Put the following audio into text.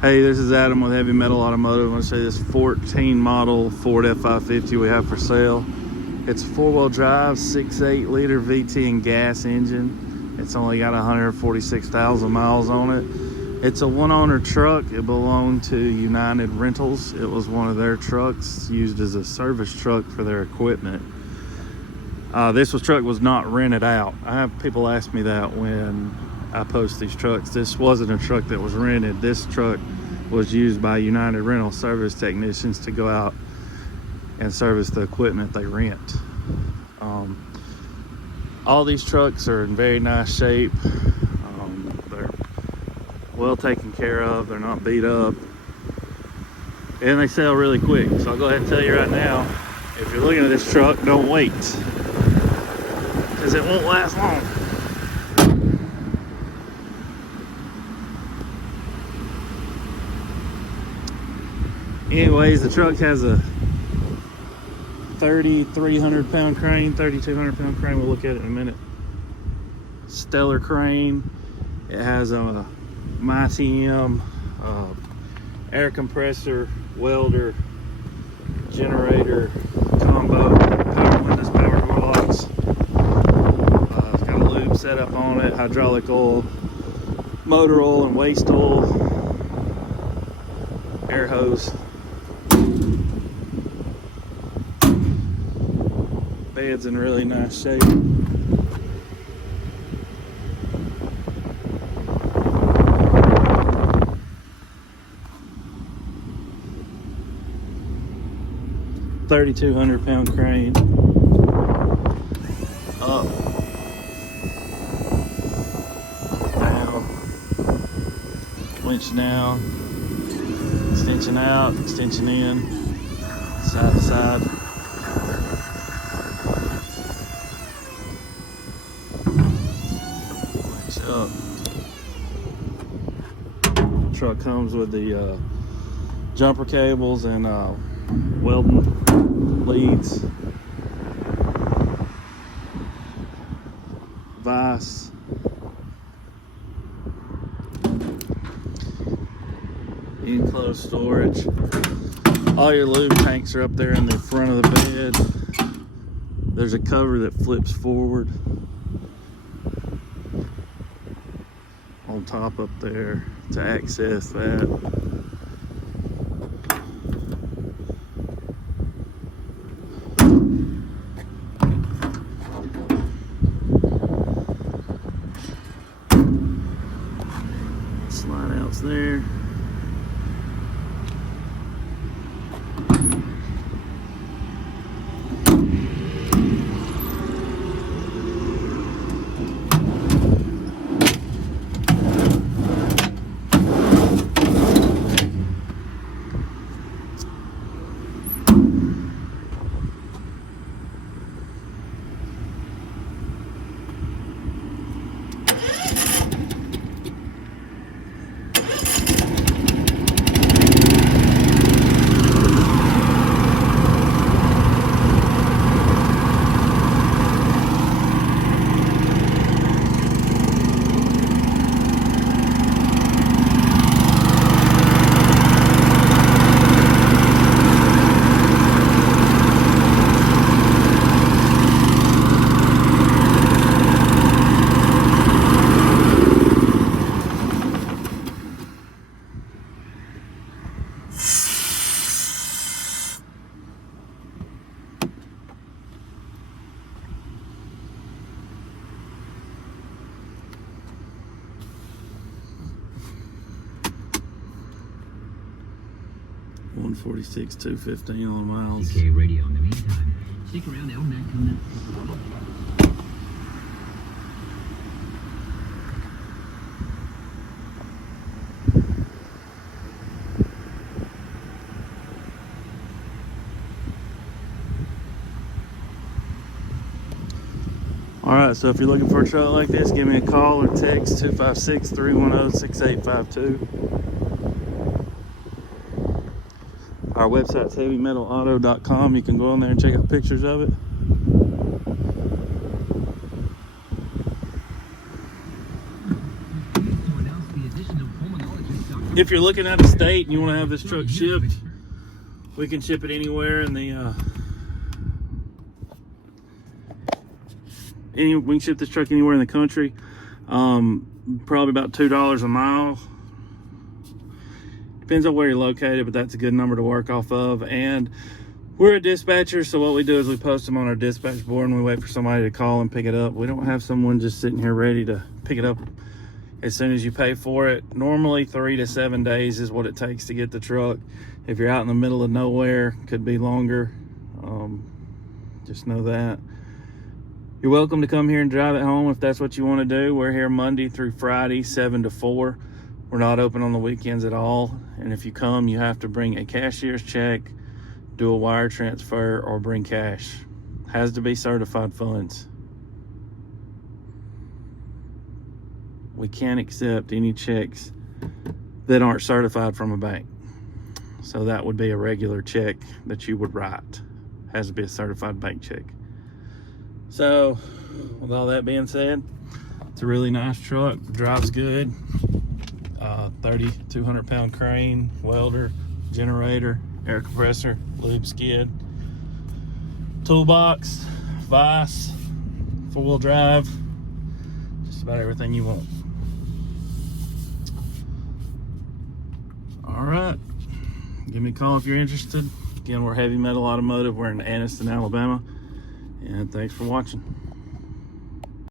Hey, this is Adam with Heavy Metal Automotive. I want to say this 14 model Ford F550 we have for sale. It's a 4-wheel drive, 6.8 liter VT and gas engine. It's only got 146,000 miles on it. It's a one-owner truck. It belonged to United Rentals. It was one of their trucks used as a service truck for their equipment. This truck was not rented out. I have people ask me that when I post these trucks. This wasn't a truck that was rented. This truck was used by United Rental service technicians to go out and service the equipment they rent. All these trucks are in very nice shape. They're well taken care of. They're not beat up, and they sell really quick. So I'll go ahead and tell you right now, if you're looking at this truck, don't wait, because it won't last long. Anyways, the truck has a 3,300 pound crane, 3,200 pound crane. We'll look at it in a minute. Stellar crane. It has a MyTM, air compressor, welder, generator, combo, power windows, power door locks. It's got a lube set up on it, hydraulic oil, motor oil and waste oil, air hose. Bed's in really nice shape. $3,200 pound crane. Up, down, winch down, extension out, extension in, side to side. Up. Truck comes with the jumper cables and welding leads, vise, enclosed storage. All your lube tanks are up there in the front of the bed. There's a cover that flips forward on top up there to access that. Slide outs there. $146, $215 on miles. CK radio in the meantime. Stick around, LMAC coming up. Alright, so if you're looking for a truck like this, give me a call or text 256-310-6852. Our website's heavymetalauto.com. You can go on there and check out pictures of it. To announce the addition of pulmonologist Dr. If you're looking at a state and you want to have this truck shipped, we can ship it anywhere in the we can ship this truck anywhere in the country. Probably about $2 a mile. Depends on where you're located, but that's a good number to work off of. And we're a dispatcher, so what we do is we post them on our dispatch board and we wait for somebody to call and pick it up. We don't have someone just sitting here ready to pick it up as soon as you pay for it. Normally 3 to 7 days is what it takes to get the truck. If you're out in the middle of nowhere, could be longer. Just know that. You're welcome to come here and drive it home if that's what you want to do. We're here Monday through Friday, 7 to 4. We're not open on the weekends at all. And if you come, you have to bring a cashier's check, do a wire transfer, or bring cash. Has to be certified funds. We can't accept any checks that aren't certified from a bank. So that would be a regular check that you would write. Has to be a certified bank check. So with all that being said, it's a really nice truck, drives good. 3,200 pound crane, welder, generator, air compressor, lube skid, toolbox, vise, 4-wheel drive, just about everything you want. All right, give me a call if you're interested. Again, we're Heavy Metal Automotive. We're in Anniston, Alabama, and thanks for watching.